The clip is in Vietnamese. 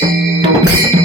Thank